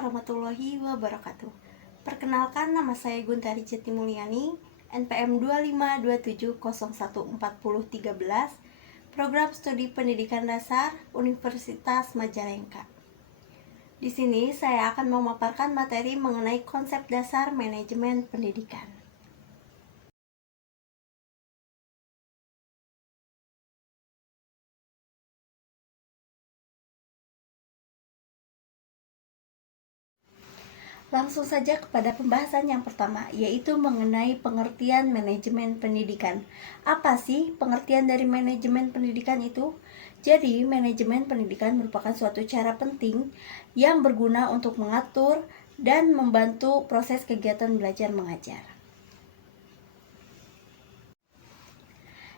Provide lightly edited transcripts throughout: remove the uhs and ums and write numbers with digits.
warahmatullahi wabarakatuh. Perkenalkan, nama saya Guntari Jatimulyani, NPM 2527014013, Program Studi Pendidikan Dasar Universitas Majalengka. Di sini saya akan memaparkan materi mengenai konsep dasar manajemen pendidikan. Langsung saja kepada pembahasan yang pertama, yaitu mengenai pengertian manajemen pendidikan. Apa sih pengertian dari manajemen pendidikan itu? Jadi, manajemen pendidikan merupakan suatu cara penting yang berguna untuk mengatur dan membantu proses kegiatan belajar mengajar.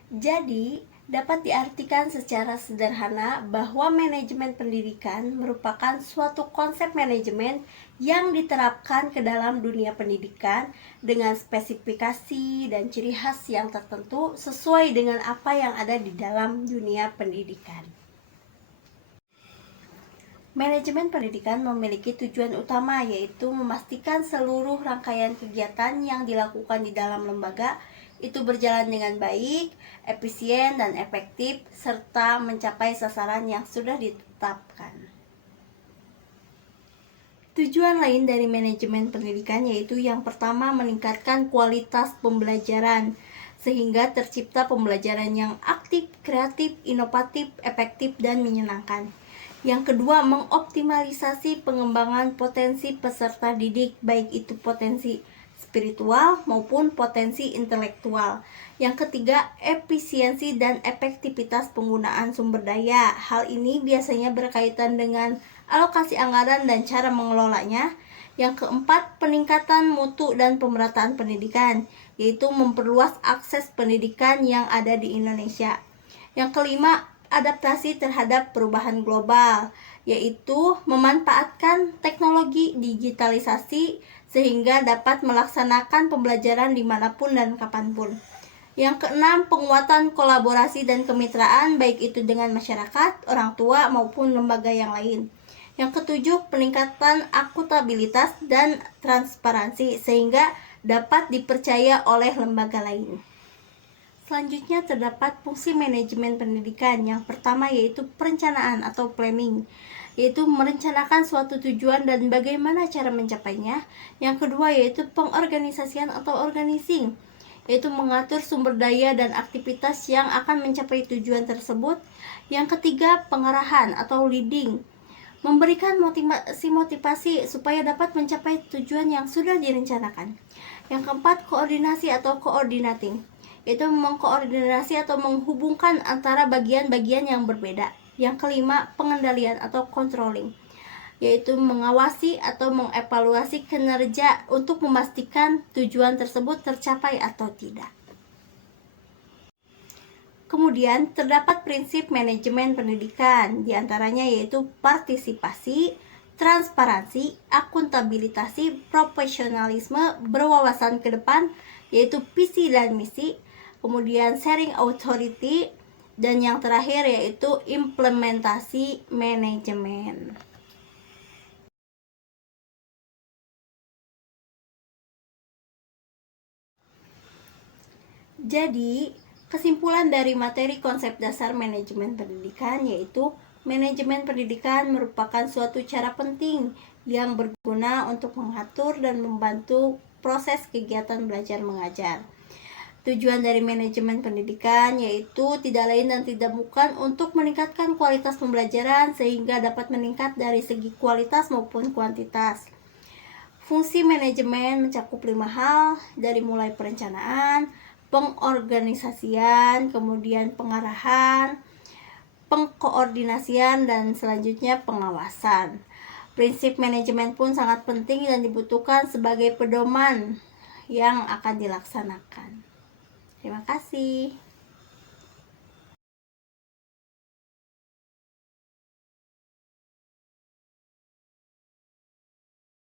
Jadi, dapat diartikan secara sederhana bahwa manajemen pendidikan merupakan suatu konsep manajemen yang diterapkan ke dalam dunia pendidikan dengan spesifikasi dan ciri khas yang tertentu sesuai dengan apa yang ada di dalam dunia pendidikan. Manajemen pendidikan memiliki tujuan utama, yaitu memastikan seluruh rangkaian kegiatan yang dilakukan di dalam lembaga itu berjalan dengan baik, efisien, dan efektif, serta mencapai sasaran yang sudah ditetapkan. Tujuan lain dari manajemen pendidikan yaitu yang pertama, meningkatkan kualitas pembelajaran, sehingga tercipta pembelajaran yang aktif, kreatif, inovatif, efektif, dan menyenangkan. Yang kedua, mengoptimalisasi pengembangan potensi peserta didik, baik itu potensi spiritual maupun potensi intelektual. Yang ketiga, efisiensi dan efektivitas penggunaan sumber daya. Hal ini biasanya berkaitan dengan alokasi anggaran dan cara mengelolanya. Yang keempat, peningkatan mutu dan pemerataan pendidikan, yaitu memperluas akses pendidikan yang ada di Indonesia. Yang kelima, adaptasi terhadap perubahan global, yaitu memanfaatkan teknologi digitalisasi sehingga dapat melaksanakan pembelajaran dimanapun dan kapanpun. Yang keenam, penguatan kolaborasi dan kemitraan, baik itu dengan masyarakat, orang tua, maupun lembaga yang lain. Yang ketujuh, peningkatan akuntabilitas dan transparansi sehingga dapat dipercaya oleh lembaga lain. Selanjutnya terdapat fungsi manajemen pendidikan. Yang pertama yaitu perencanaan atau planning, yaitu merencanakan suatu tujuan dan bagaimana cara mencapainya. Yang kedua yaitu pengorganisasian atau organizing, yaitu mengatur sumber daya dan aktivitas yang akan mencapai tujuan tersebut. Yang ketiga, pengarahan atau leading, memberikan motivasi supaya dapat mencapai tujuan yang sudah direncanakan. Yang keempat, koordinasi atau coordinating, yaitu mengkoordinasi atau menghubungkan antara bagian-bagian yang berbeda. Yang kelima, pengendalian atau controlling, yaitu mengawasi atau mengevaluasi kinerja untuk memastikan tujuan tersebut tercapai atau tidak. Kemudian terdapat prinsip manajemen pendidikan, diantaranya yaitu partisipasi, transparansi, akuntabilitas, profesionalisme, berwawasan ke depan, yaitu visi dan misi, kemudian sharing authority, dan yang terakhir yaitu implementasi manajemen. Jadi, kesimpulan dari materi konsep dasar manajemen pendidikan yaitu manajemen pendidikan merupakan suatu cara penting yang berguna untuk mengatur dan membantu proses kegiatan belajar mengajar. Tujuan dari manajemen pendidikan yaitu tidak lain dan tidak bukan untuk meningkatkan kualitas pembelajaran sehingga dapat meningkat dari segi kualitas maupun kuantitas. Fungsi manajemen mencakup 5 hal, dari mulai perencanaan, pengorganisasian, kemudian pengarahan, pengkoordinasian, dan selanjutnya pengawasan. Prinsip manajemen pun sangat penting dan dibutuhkan sebagai pedoman yang akan dilaksanakan. Terima kasih.